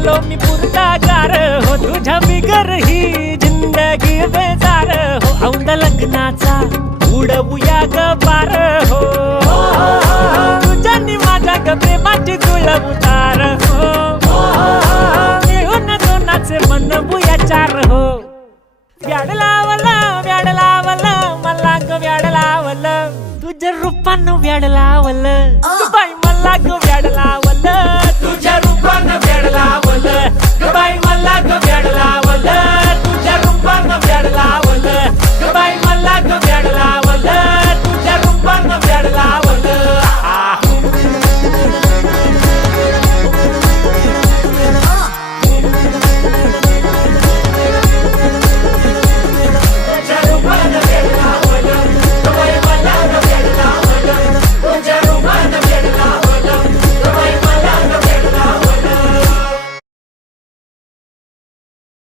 झालो मी पुरतागार हो, तुझ्या बिगर ही जिंदगी बेजार हो. औंध लग्नाचा उडवूया ग पार हो, तुझ्यानी माझ्या ग प्रेमाची जुळव उतार हो. मिळून दोनाचे बनवूया चार हो. व्याड लावलं मला ग व्याड लावलं, तुझ्या रूपानं व्याड लावलं बाई मला ग व्याड लावलं, तुझ्या रूपानं